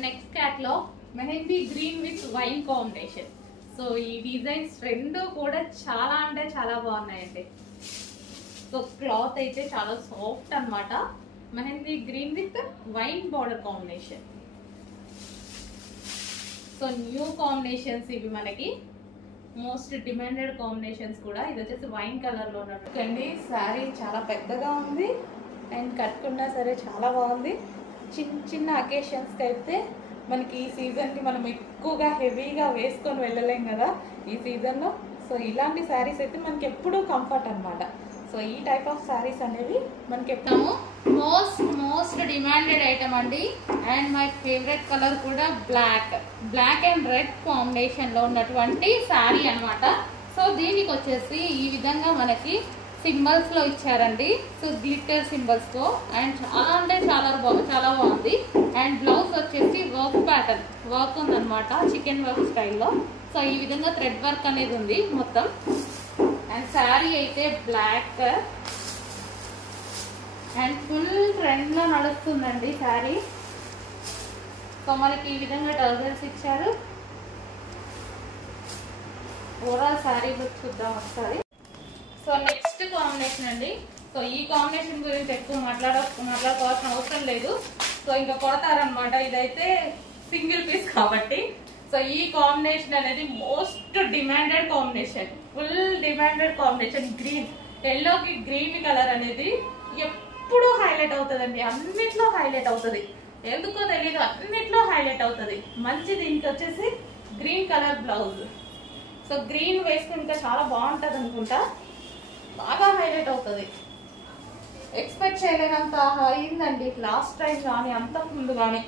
And next catalogue mehndi green with wine combination. So ఈ designs రెండు కూడా చాలా అంటే చాలా బాగున్నాయండి. సో క్లాత్ అయితే చాలా సాఫ్ట్ అన్నమాట. Mehndi green with wine border combination. So new combinations ఇవి, మనకి మోస్ట్ డిమాండెడ్ కాంబినేషన్స్ కూడా. ఇది వచ్చేసి వైన్ కలర్ లో ఉన్నట్టు శారీ చాలా పెద్దగా ఉంది అండ్ కట్టుకున్నా సరే చాలా బాగుంది. చిన్న చిన్న అకేషన్స్కి అయితే మనకి ఈ సీజన్కి మనం ఎక్కువగా హెవీగా వేసుకొని వెళ్ళలేం కదా ఈ సీజన్లో. సో ఇలాంటి శారీస్ అయితే మనకి ఎప్పుడూ కంఫర్ట్ అనమాట. సో ఈ టైప్ ఆఫ్ శారీస్ అనేవి మనకి ఎప్పుడు మోస్ట్ డిమాండెడ్ ఐటమ్ అండి. అండ్ మై ఫేవరెట్ కలర్ కూడా బ్లాక్ అండ్ రెడ్ కాంబినేషన్ లో ఉన్నటువంటి శారీ అనమాట. సో దీనికి వచ్చేసి ఈ విధంగా మనకి సింబల్స్ లో ఇచ్చారండి. సో గ్లిటర్ సింబల్స్ తో అండ్ చాలా అంటే చాలా బాగుంది. అండ్ బ్లౌజ్ వచ్చేసి వర్క్ ఉందన్నమాట, చికెన్ వర్క్ స్టైల్లో. సో ఈ విధంగా థ్రెడ్ వర్క్ అనేది ఉంది మొత్తం. అండ్ శారీ అయితే బ్లాక్ అండ్ ఫుల్ ట్రెండ్ లో నడుస్తుందండి శారీ. సో మనకి ఈ విధంగా టర్జల్స్ ఇచ్చారు. ఓవరాల్ శారీ లుక్ చూద్దాం ఒకసారి. సో నెక్స్ట్ కాంబినేషన్ అండి. సో ఈ కాంబినేషన్ గురించి ఎక్కువ మాట్లాడుకోవాల్సిన అవసరం లేదు. సో ఇంకా కొడతారనమాట. ఇదైతే సింగిల్ పీస్ కాబట్టి. సో ఈ కాంబినేషన్ అనేది most demanded combination, full demanded combination. Green ఎల్లోకి గ్రీన్ కలర్ అనేది ఎప్పుడు హైలైట్ అవుతుందండి, అన్నిట్లో హైలైట్ అవుతుంది. ఎందుకో తెలీదు, అన్నిట్లో హైలైట్ అవుతుంది. మంచి దీనికి వచ్చేసి green colour blouse. So green వేసుకుంటే చాలా బాగుంటుంది అనుకుంటా, బాగా హైలైట్ అవుతుంది. ఎక్స్పెక్ట్ చేయలేనంత అయిందండి లాస్ట్ టైం కానీ అంతకు ముందు కానీ.